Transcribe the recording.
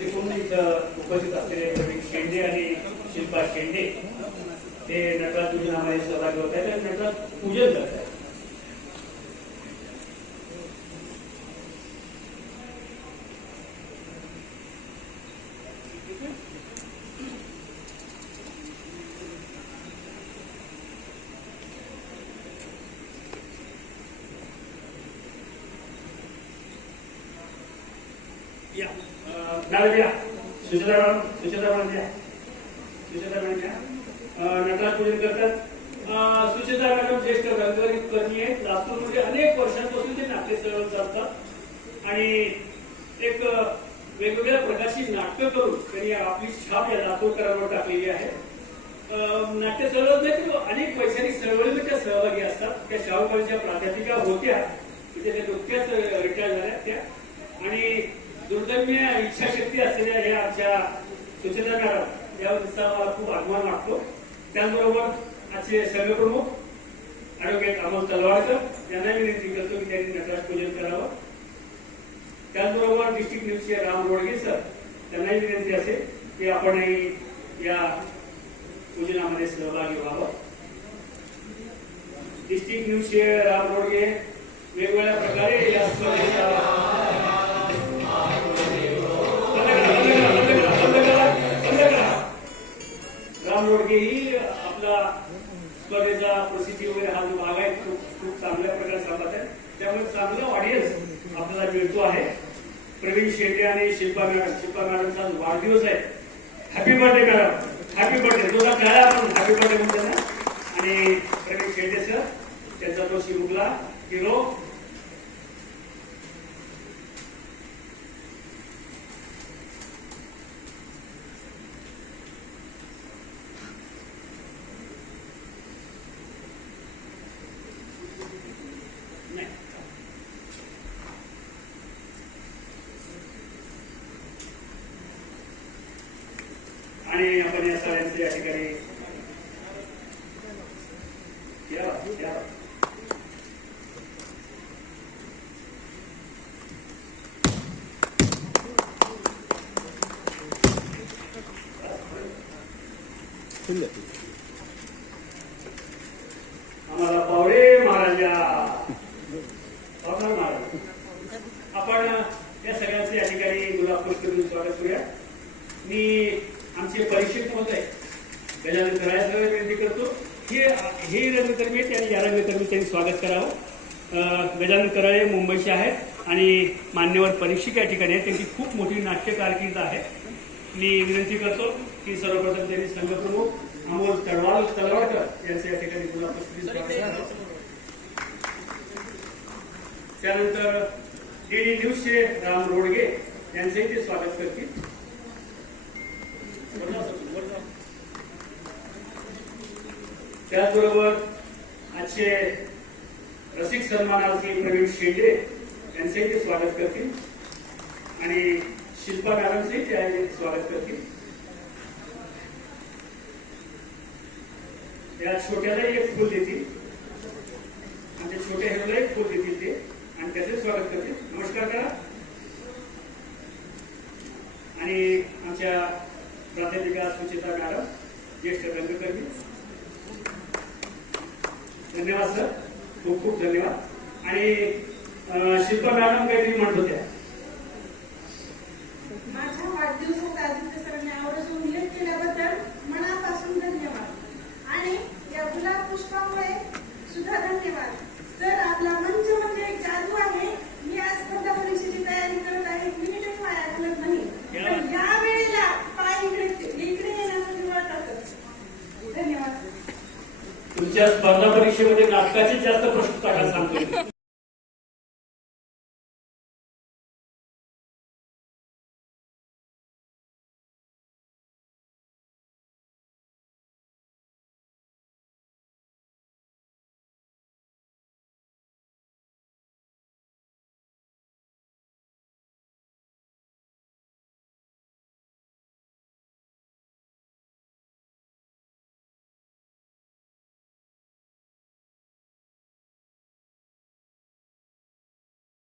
तिकडून इथं उपस्थित असलेले प्रवीण शेंडे आणि शिल्पा शेंडे ते नटराज पूजनामध्ये सहभागी होत आहेत आणि नटराज पूजन करत आहेत या अं, नाव द्या सुचेता मॅडम सुचेता मॅडम द्या सुचेता मॅडम द्या अं, नटराज पूजन करतात. अं, सुचेता मॅडम ज्येष्ठ रंगरित कर्मी आहेत. लातूरमध्ये अनेक वर्षांपासून ते नाट्य चळवत चालतात आणि एक वेगवेगळ्या प्रकारची नाटकं करून त्यांनी आपली छाप या लातूरकरांवर टाकलेली आहे. अं, नाट्य चळवत नाही तर अनेक वैचारिक चळवळीमध्ये त्या सहभागी असतात. त्या शाहूकाळच्या प्राध्यापिका होत्या. म्हणजे त्या नुकत्याच रिटायर झाल्या त्या. आणि दुर्दम्य इच्छाशक्ती असलेल्या या आमच्या सुचेता मॅडम यावरचा मला खूप अभिमान वाटतो. त्याचबरोबर आजचे सर्व प्रमुख ॲडव्होकेट अमोल तलवाडकर यांना विनंती करतो की त्यांनी नटराज पूजन करावं. त्याचबरोबर डिस्ट्रिक्ट न्यूजचे राम रोडगे सर त्यांनाही विनंती असेल की आपणही या पूजनामध्ये सहभागी व्हावं. डिस्ट्रिक्ट न्यूजचे राम रोडगे वेगवेगळ्या प्रकारे या स्पर्धेचा राम आपला स्पर्धेचा प्रसिद्धी वगैरे हा जो भाग आहे तो खूप चांगल्या प्रकारे सांगत आहे. त्यामुळे चांगला ऑडियन्स आपल्याला मिळतो आहे. प्रवीण शेट्टे आणि शिल्पा मॅडम. शिल्पा मॅडमचा वाढदिवस आहे. Happy birthday madam happy birthday तुझा काय आपण हॅपी बर्थडे म्हणतो ना. आणि प्रवीण शेट्टे सर त्यांचा तो शिवला हिरो नाही आणि आपण या सगळ्यांचे या ठिकाणी. आम्हाला पावडे महाराजा. महाराज. आपण या सगळ्यांचे या ठिकाणी गुलाब पुष्प देऊन स्वागत करूया. मी आमचे परीक्षक महोदय. गजानन करायचं विनंती करतो. हे हे रंगकर्मी आहेत आणि या रंगकर्मी त्यांनी स्वागत करावं. गजानन कराळे मुंबईचे आहेत आणि मान्यवर परीक्षिक या ठिकाणी आहेत. त्यांची खूप मोठी नाट्य कारकीर्द आहे. मी विनंती करतो की सर्वप्रथम त्यांनी संघप्रमुख अमोल तळवाल तलवाडकर यांचं या ठिकाणी त्यानंतर पुष्प देऊन त्यानंतर न्यूजचे राम रोडगे यांचंही ते स्वागत करतील वर जा सर, वर जा. त्याचबरोबर आजचे रसिक सन्मानार्थी प्रवीण शेंडे यांचेही ते स्वागत करतील. आणि शिल्पा मॅडमचेही ते आहे स्वागत करतील. या छोट्यालाही एक फूल देतील. आणि आमच्या छोट्या हिरोला एक फूल देतील ते. आणि त्याचे स्वागत करतील. नमस्कार करा. आणि आमच्या प्राध्यापिका सुचिता मॅडम ज्येष्ठ रंगकर्मी. धन्यवाद सर. खूप खूप धन्यवाद. आणि शिल्पा मॅडम काहीतरी म्हणत होत्या. तुमच्या स्पर्धा परीक्षेमध्ये नाटकाचे जास्त प्रश्न काढायला सांगतो